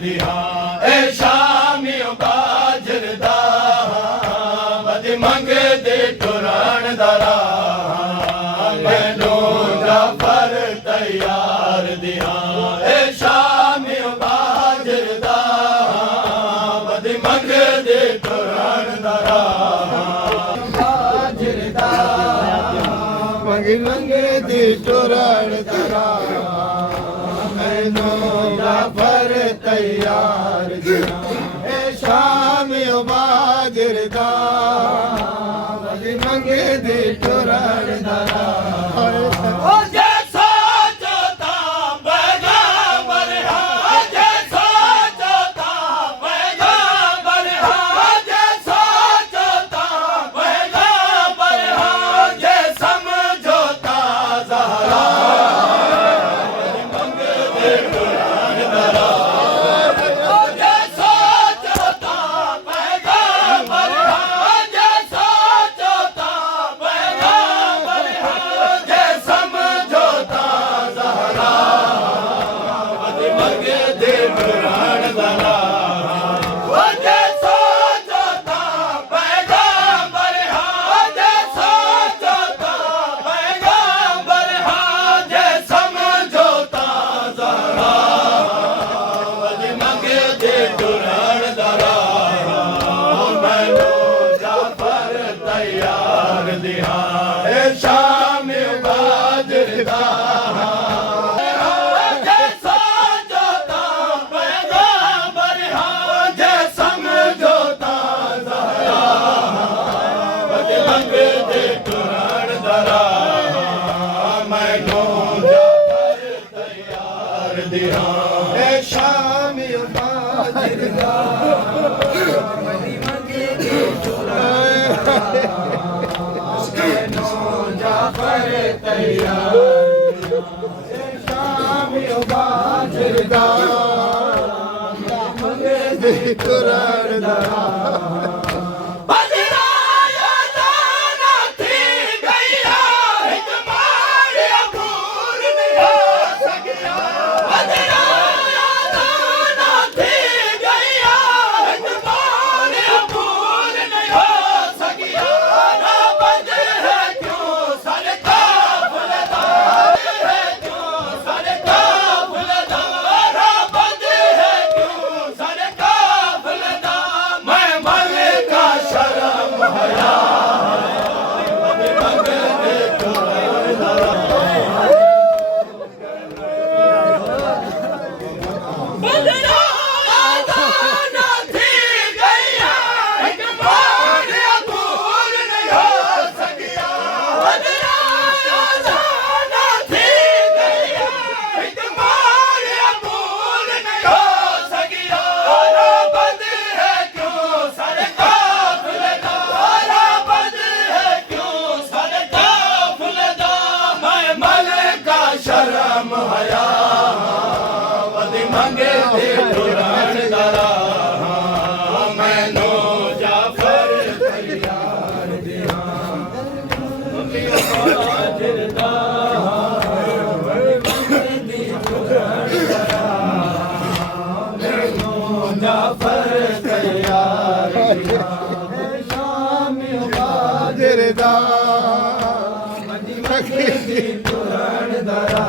दिया ए शामी बाजर दा बद मंग दे टुरान दरा मैनू जाफर तैयार दिया ए शामी बाजर दा बद मंग दे टुरान दरा बाजर दा मंग दे टुरान दरा जाफर तैयार दिया ए शामी बाजर दा मंगे दे टुरान दरा ओ जैसा जोता पैगंबर हा जैसा जोता पैगंबर हा जैसा जोता पैगंबर हा जे समझोता ज़हरा मंगे दे टुरान दरा ओ जैसा जोता पैगंबर हा जैसा जोता पैगंबर हा जे समझोता ज़हरा बद मंगे दे टुरान दरा ओ जैसा जोता पैगंबर हा जैसा जोता पैगंबर हा जे समझोता ज़हरा बद मंगे दे टुरान दरा मैनू जाफर तैयार दिया ए शामी बाजर दा जैसा जोता पैगंबर हा जे समझोता ज़हरा बद मंगे दे टुरान दरा मैनू जाफर तैयार दिया ए शामी बाजर दा जाफर तैयार शामी बाजर दा मंगे दे टुरान दरा बजराया दाना थी गया हिक मारिया भूल नहीं हो सकिया बजराया दाना थी गया हिक मारिया भूल नहीं हो सकिया ना बज है क्यों सारे काफिलेदार है क्यों सारे काफिलेदार ना बज है क्यों सारे काफिलेदार मैं मलिक का शर्म हया बद मंगे दे टुरान दरा बजराया दाना थी गया हिक मारिया भूल नहीं हो सकिया बजराया दाना थी गया हिक मारिया भूल नहीं हो सकिया ना बद है क्यों सारे काफिलेदार ना बद है क्यों सारे काफिलेदार मैं मलिक का शर्म हया बद मंगे दे टुरान दरा मैनू जाफर तैयार दिया बाजर दा मंगे दे टुरान दरा मैनू जाफर तैयार दिया शामी बाजर दा मंगे दे टुरान दरा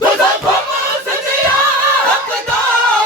तुझे फमस दिया हकदार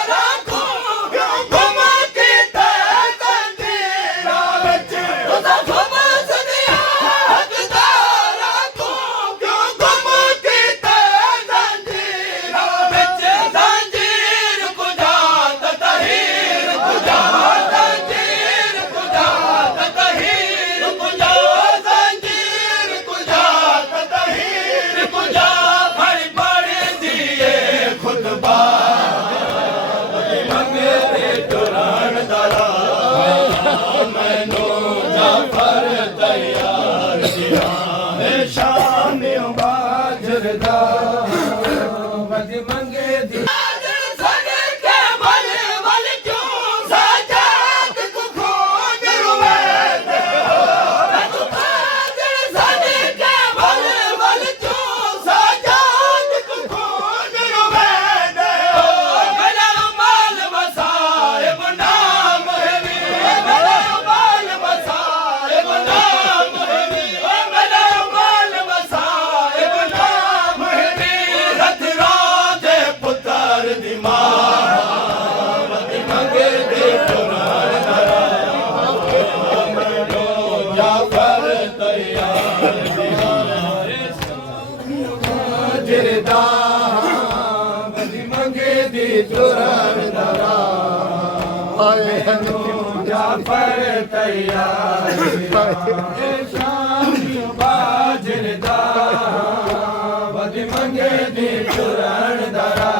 दी तुरण दरा मैनू जाफर तैयार ए शामी बाजर दा वध मंगे दी तुरण दरा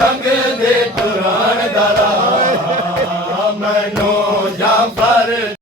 ਮੰਗਦੇ ਪੁਰਾਣ ਦਾ